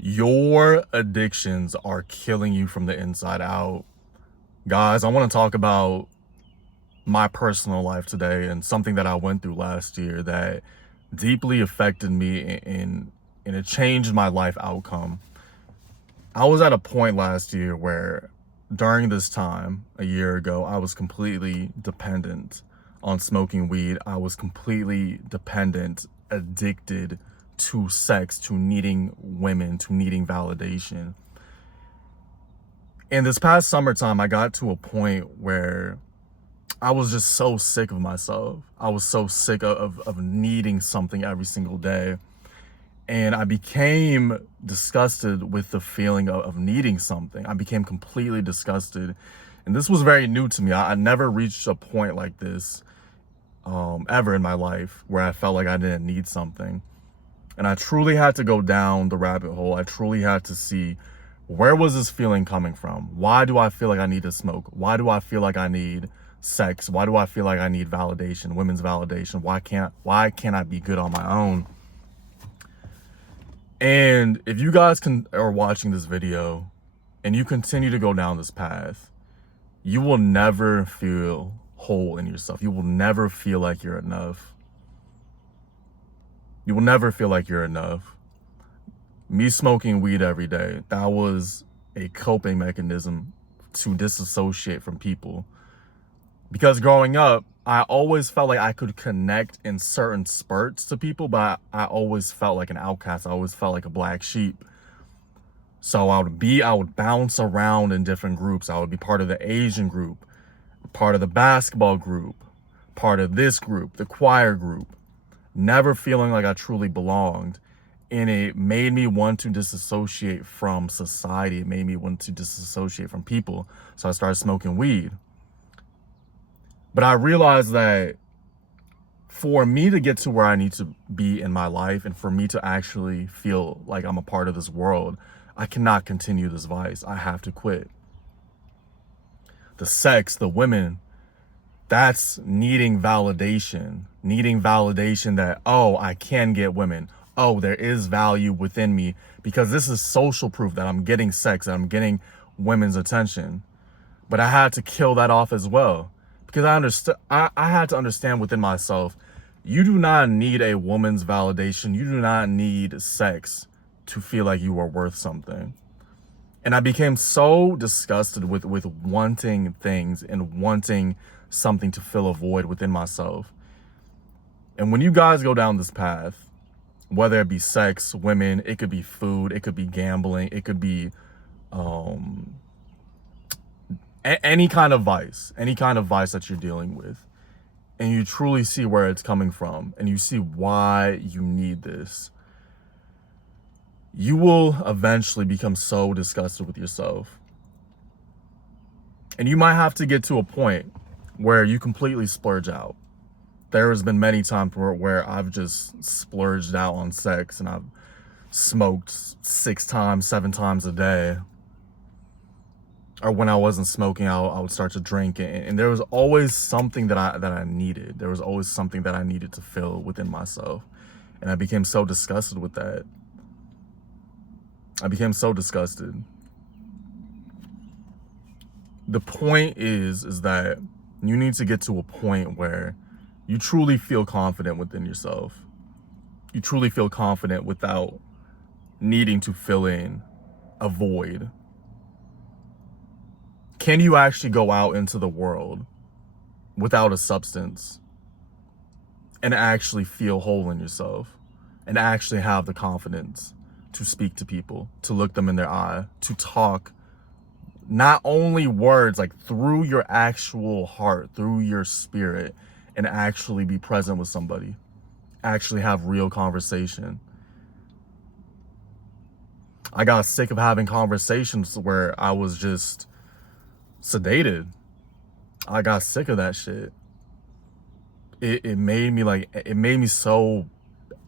Your addictions are killing you from the inside out. Guys, I want to talk about my personal life today and something that I went through last year that deeply affected me and it changed my life outcome. I was at a point last year where during this time, a year ago, I was completely dependent on smoking weed. I was completely dependent, addicted to sex, to needing women, to needing validation. And this past summertime, I got to a point where I was just so sick of myself. I was so sick of needing something every single day. And I became disgusted with the feeling of needing something. I became completely disgusted. And this was very new to me. I never reached a point like this ever in my life where I felt like I didn't need something. And I truly had to go down the rabbit hole. I truly had to see, where was this feeling coming from? Why do I feel like I need to smoke? Why do I feel like I need sex? Why do I feel like I need validation, women's validation? Why can't I be good on my own? And if you guys are watching this video and you continue to go down this path, you will never feel whole in yourself. You will never feel like you're enough. You will never feel like you're enough. Me smoking weed every day, that was a coping mechanism to disassociate from people. Because growing up, I always felt like I could connect in certain spurts to people, but I always felt like an outcast. I always felt like a black sheep. So I would bounce around in different groups. I would be part of the Asian group, part of the basketball group, part of this group, the choir group, never feeling like I truly belonged. And it made me want to disassociate from society. It made me want to disassociate from people. So I started smoking weed. But I realized that for me to get to where I need to be in my life and for me to actually feel like I'm a part of this world, I cannot continue this vice. I have to quit. The sex, the women, that's needing validation that, oh, I can get women. Oh, there is value within me because this is social proof that I'm getting sex, that I'm getting women's attention. But I had to kill that off as well. Because I had to understand within myself, you do not need a woman's validation. You do not need sex to feel like you are worth something. And I became so disgusted with wanting things and wanting something to fill a void within myself. And when you guys go down this path, whether it be sex, women, it could be food, it could be gambling, it could be any kind of vice that you're dealing with, and you truly see where it's coming from and you see why you need this, you will eventually become so disgusted with yourself. And you might have to get to a point where you completely splurge out. There has been many times where I've just splurged out on sex and I've smoked 6 times, 7 times a day. Or when I wasn't smoking, I would start to drink, and there was always something that I needed. There was always something that I needed to fill within myself, and I became so disgusted with that. I became so disgusted. The point is that you need to get to a point where you truly feel confident within yourself. You truly feel confident without needing to fill in a void. Can you actually go out into the world without a substance and actually feel whole in yourself and actually have the confidence to speak to people, to look them in their eye, to talk not only words, like through your actual heart, through your spirit, and actually be present with somebody, actually have real conversation? I got sick of having conversations where I was just sedated. I got sick of that shit. It made me so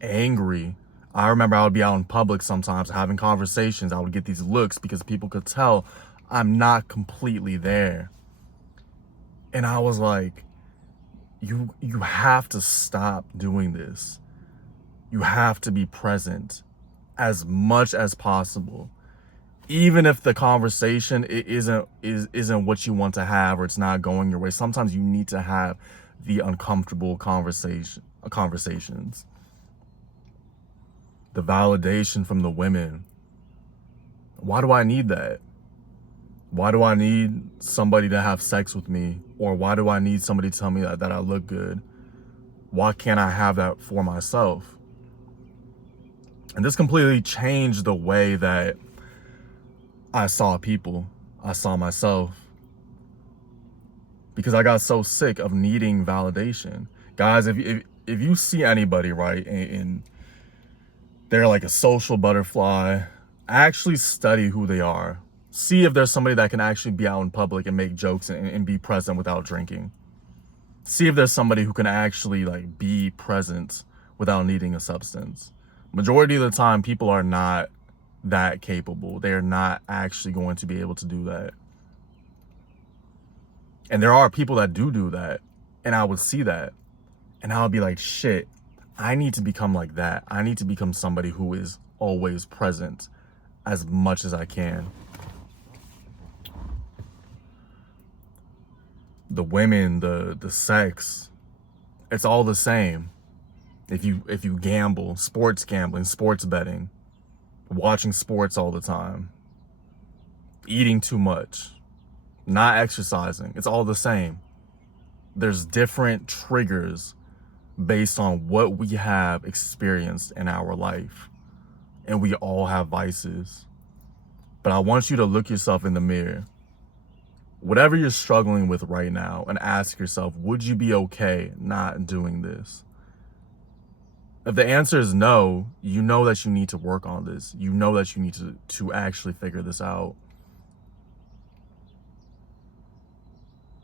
angry. I remember I would be out in public sometimes having conversations. I would get these looks because people could tell I'm not completely there. And I was like, you have to stop doing this. You have to be present as much as possible. Even if the conversation isn't what you want to have, or it's not going your way, sometimes you need to have the uncomfortable conversations. The validation from the women. Why do I need that? Why do I need somebody to have sex with me? Or why do I need somebody to tell me that I look good? Why can't I have that for myself? And this completely changed the way that I saw people. I saw myself. Because I got so sick of needing validation. Guys, if you see anybody, right, and they're like a social butterfly, actually study who they are. See if there's somebody that can actually be out in public and make jokes and be present without drinking. See if there's somebody who can actually like be present without needing a substance. Majority of the time, people are not that capable. They're not actually going to be able to do that. And there are people that do that. And I would see that. And I would be like, shit, I need to become like that. I need to become somebody who is always present as much as I can. The women, the sex, it's all the same. If you gamble, sports gambling, sports betting, watching sports all the time, eating too much, not exercising, it's all the same. There's different triggers based on what we have experienced in our life. And we all have vices. But I want you to look yourself in the mirror. Whatever you're struggling with right now, and ask yourself, would you be okay not doing this? If the answer is no, you know that you need to work on this. You know that you need to actually figure this out.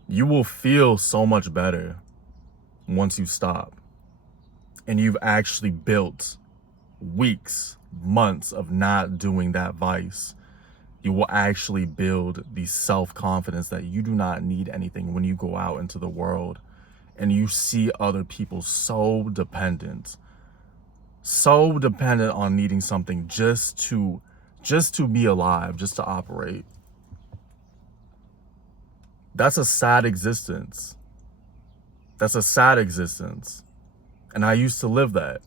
You will feel so much better once you stop. And you've actually built weeks, months of not doing that vice. You will actually build the self-confidence that you do not need anything when you go out into the world and you see other people so dependent on needing something just to be alive, just to operate. That's a sad existence. That's a sad existence. And I used to live that.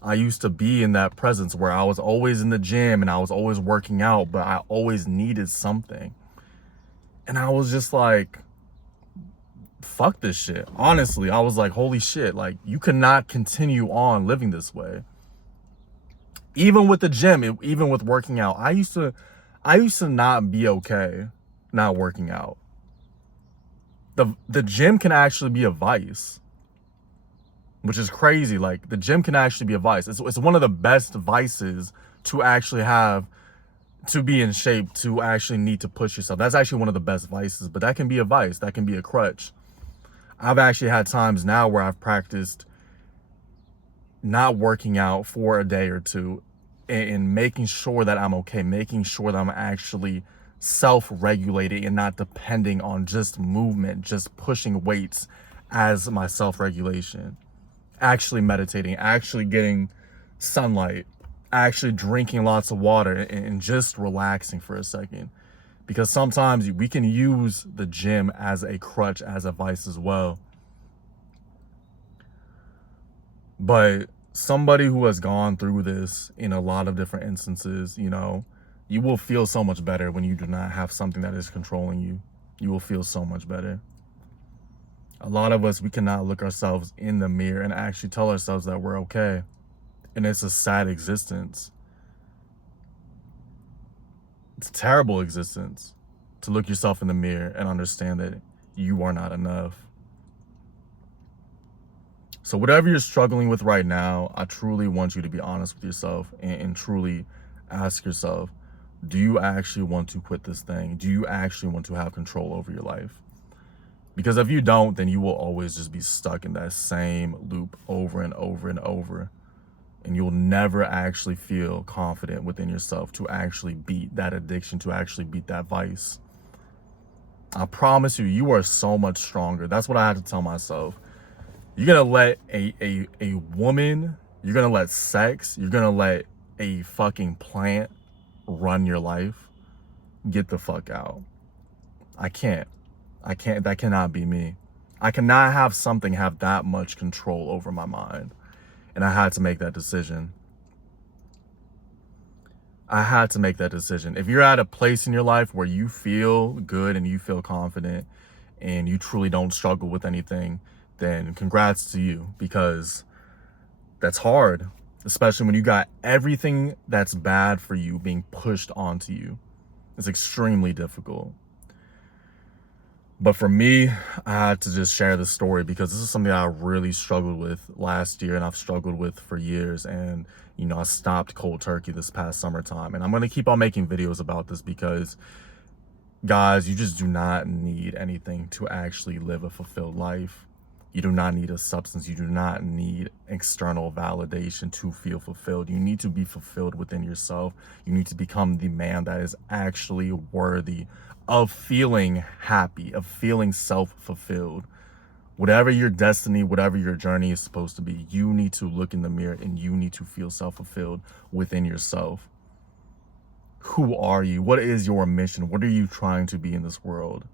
I used to be in that presence where I was always in the gym and I was always working out, but I always needed something. And I was just like, fuck this shit. Honestly, I was like, holy shit, like you cannot continue on living this way. Even with the gym, even with working out, I used to not be okay not working out. The gym can actually be a vice, which is crazy. Like the gym can actually be a vice. It's one of the best vices to actually have, to be in shape, to actually need to push yourself. That's actually one of the best vices, but that can be a vice. That can be a crutch. I've actually had times now where I've practiced not working out for a day or two and making sure that I'm okay, making sure that I'm actually self-regulating and not depending on just movement, just pushing weights as my self-regulation. Actually meditating, actually getting sunlight, actually drinking lots of water and just relaxing for a second. Because sometimes we can use the gym as a crutch, as a vice as well. But somebody who has gone through this in a lot of different instances, you know, you will feel so much better when you do not have something that is controlling you. You will feel so much better. A lot of us, we cannot look ourselves in the mirror and actually tell ourselves that we're okay. And it's a sad existence. It's a terrible existence to look yourself in the mirror and understand that you are not enough. So whatever you're struggling with right now, I truly want you to be honest with yourself and truly ask yourself, do you actually want to quit this thing? Do you actually want to have control over your life? Because if you don't, then you will always just be stuck in that same loop over and over and over. And you'll never actually feel confident within yourself to actually beat that addiction, to actually beat that vice. I promise you, you are so much stronger. That's what I had to tell myself. You're going to let a woman, you're going to let sex, you're going to let a fucking plant run your life, get the fuck out. I can't. That cannot be me. I cannot have something have that much control over my mind. And I had to make that decision. I had to make that decision. If you're at a place in your life where you feel good and you feel confident and you truly don't struggle with anything, then congrats to you, because that's hard, especially when you got everything that's bad for you being pushed onto you. It's extremely difficult. But for me, I had to just share this story because this is something I really struggled with last year and I've struggled with for years. And, you know, I stopped cold turkey this past summertime. And I'm going to keep on making videos about this because, guys, you just do not need anything to actually live a fulfilled life. You do not need a substance. You do not need external validation to feel fulfilled. You need to be fulfilled within yourself. You need to become the man that is actually worthy of feeling happy, of feeling self-fulfilled. Whatever your destiny, whatever your journey is supposed to be, you need to look in the mirror and you need to feel self-fulfilled within yourself. Who are you? What is your mission? What are you trying to be in this world?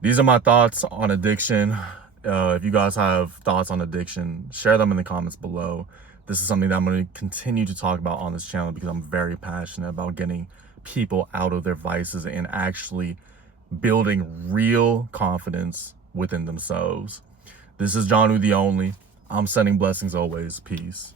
These are my thoughts on addiction. If you guys have thoughts on addiction, share them in the comments below. This is something that I'm going to continue to talk about on this channel because I'm very passionate about getting people out of their vices and actually building real confidence within themselves. This is John the Only. I'm sending blessings always. Peace.